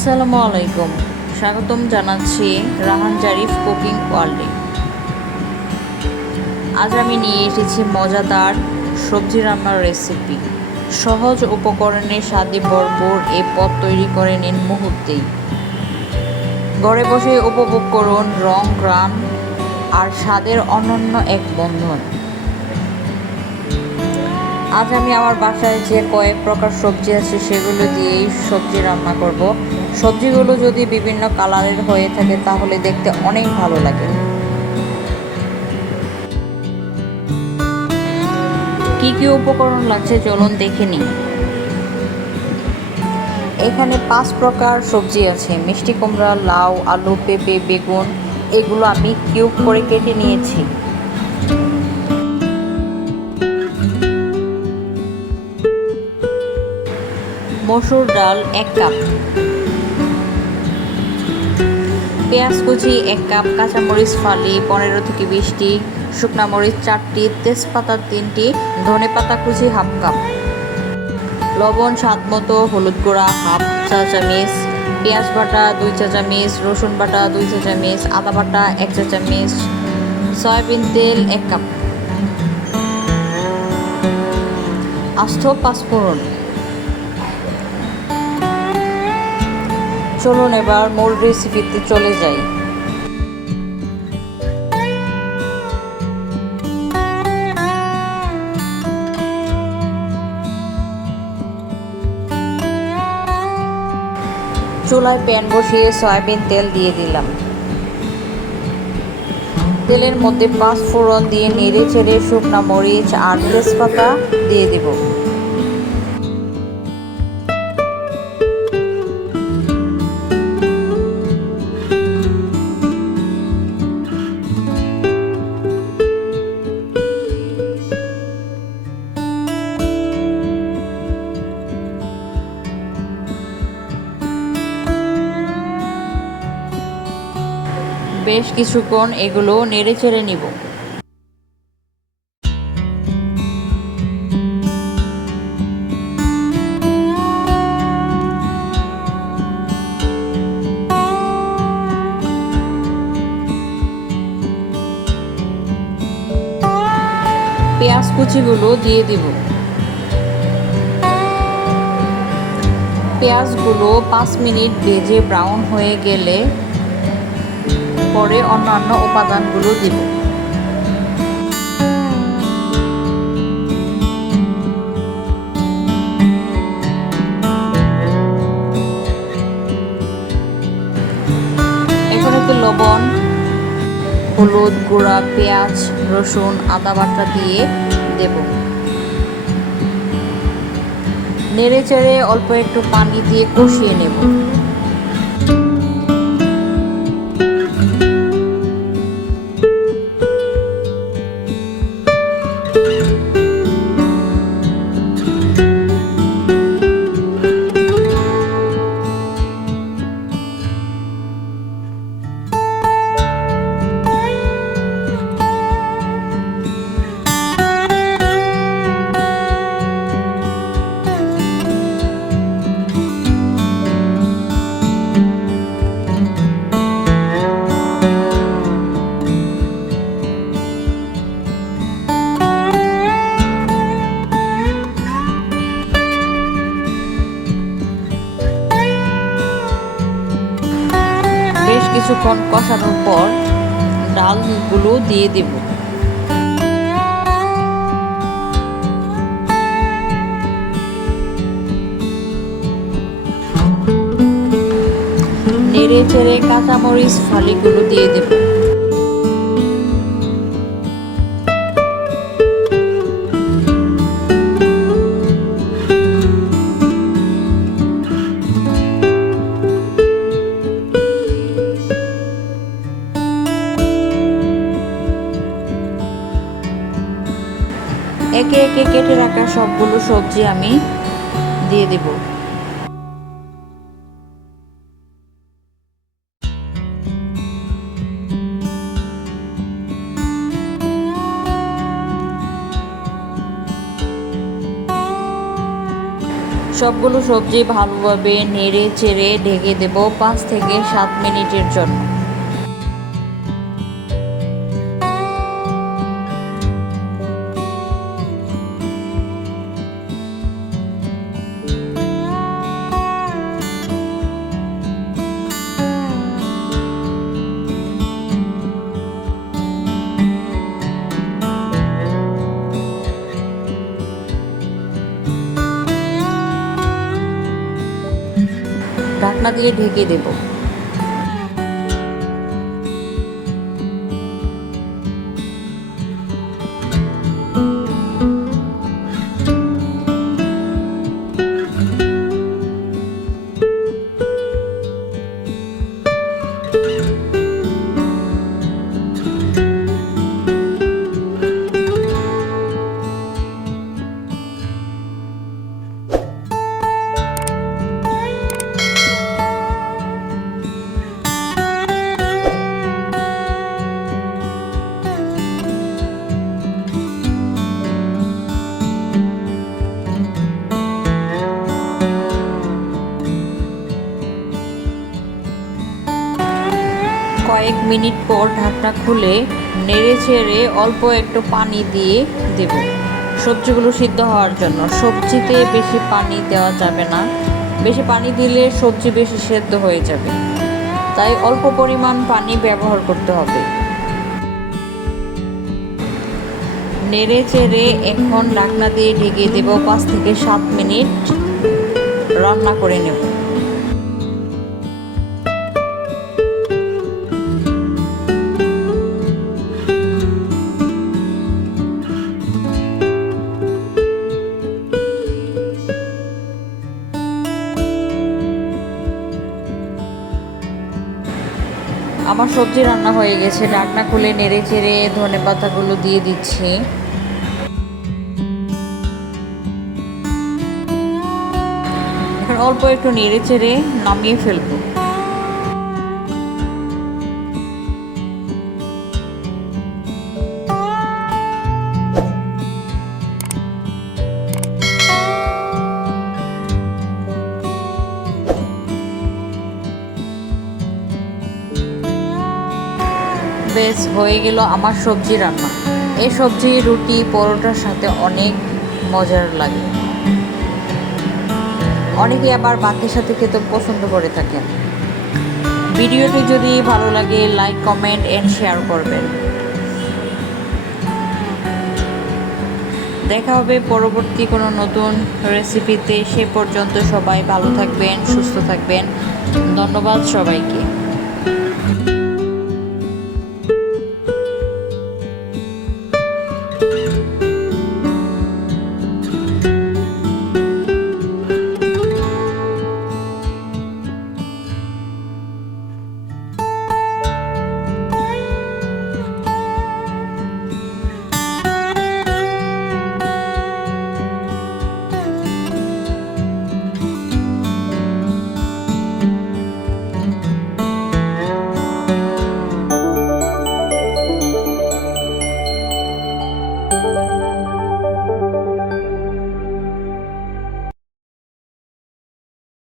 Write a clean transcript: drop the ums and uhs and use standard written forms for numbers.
আসসালামু আলাইকুম। স্বাগতম জানাচ্ছি রাহান জারিফ কুকিং ওয়ার্ল্ডে। আজ আমি নিয়ে এসেছি মজাদার সবজি রান্নার রেসিপি। সহজ উপকরণে স্বাদে ভরপুর এই পদ তৈরি করে নিন মুহূর্তেই। ঘরে বসে উপভোগ করুন রং, ঘ্রাণ আর স্বাদের অনন্য এক বন্ধন। আজ আমি আমার বাসায় যে কয়েক প্রকার সবজি আছে সেগুলো দিয়েই সবজি রান্না করব। সবজিগুলো যদি বিভিন্ন কালারের হয়ে থাকে তাহলে দেখতে অনেক ভালো লাগে। কি কি উপকরণ লাগছে চলুন দেখে নিই। এখানে 5 প্রকার সবজি আছে। মিষ্টি কুমড়া, লাউ, আলু, পেঁপে, বেগুন এগুলো আমি কিউব করে কেটে নিয়েছি। মসুর ডাল 1 কাপ, পেঁয়াজ কুচি 1 কাপ, কাঁচামরিচ ফালি 15 থেকে 20টি, শুকনা মরিচ 4টি, তেজপাতা 3টি, ধনেপাতা কুচি 1/2 কাপ, লবণ স্বাদ মতো, হলুদ গুঁড়া 1/2 চা চামচ, পেঁয়াজ বাটা 2 চা চামচ, রসুন বাটা 2 চা চামচ, আদা বাটা 1 চা চামচ, সয়াবিন তেল 1 কাপ, আস্ত পাঁচফোড়ন। চলুন এবার মূল রেসিপিতে চলে যাই। চুলায় প্যান বসিয়ে সয়াবিন তেল দিয়ে দিলাম। তেলের মধ্যে 5 ফোড়ন দিয়ে নেড়ে চেড়ে শুকনা মরিচ আর তেজপাতা দিয়ে দেব। বেশ কিছুক্ষণ এগুলো নেড়ে চেড়ে নিব। পেঁয়াজ কুচিগুলো দিয়ে দিব। পেঁয়াজগুলো 5 মিনিট ভেজে ব্রাউন হয়ে গেলে পরে অন্যান্য উপাদানগুলো দিব। এখানে লবণ, হলুদ গুঁড়া, পেঁয়াজ, রসুন, আদা বাটা দিয়ে দেব। নেড়ে চেড়ে অল্প একটু পানি দিয়ে কষিয়ে নেব। বেশ কিছুক্ষণ কষানোর পর ডালগুলো দিয়ে দেব। নেড়ে চেড়ে কাঁচামরিচ ফালিগুলো দিয়ে দেব। একে একে কেটে রাখা সবগুলো সবজি আমি দিয়ে দেব। সবগুলো সবজি ভালোভাবে নেড়ে চেড়ে ঢেকে দেব 5 থেকে 7 মিনিটের জন্য। ঢাকনা দিয়ে ঢেকে দেব। কয়েক মিনিট পর ঢাকনা খুলে নেড়ে ছেড়ে অল্প একটু পানি দিয়ে দেব সবজিগুলো সিদ্ধ হওয়ার জন্য। সবজিতে বেশি পানি দেওয়া যাবে না, বেশি পানি দিলে সবজি বেশি সেদ্ধ হয়ে যাবে, তাই অল্প পরিমাণ পানি ব্যবহার করতে হবে। নেড়ে চেড়ে এখন ঢাকনা দিয়ে ঢেকে দেব 5 থেকে 7 মিনিট রান্না করে নেব। আমার সবজি রান্না হয়ে গেছে। ঢাকনা খুলে নেড়ে চেড়ে ধনেপাতাগুলো দিয়ে দিচ্ছি। এখন অল্প একটু নেড়ে চেড়ে নামিয়ে ফেলবো। বেশ হয়ে গেল আমার সবজি রান্না। এই সবজি রুটি পরোটার সাথে অনেক মজার লাগে। অনেকে আবার ভাতের সাথে খেতে পছন্দ করে থাকেন। ভিডিওটি যদি ভালো লাগে লাইক কমেন্ট এন্ড শেয়ার করবেন। দেখা হবে পরবর্তী কোনো নতুন রেসিপিতে। সে পর্যন্ত সবাই ভালো থাকবেন, সুস্থ থাকবেন। ধন্যবাদ সবাইকে।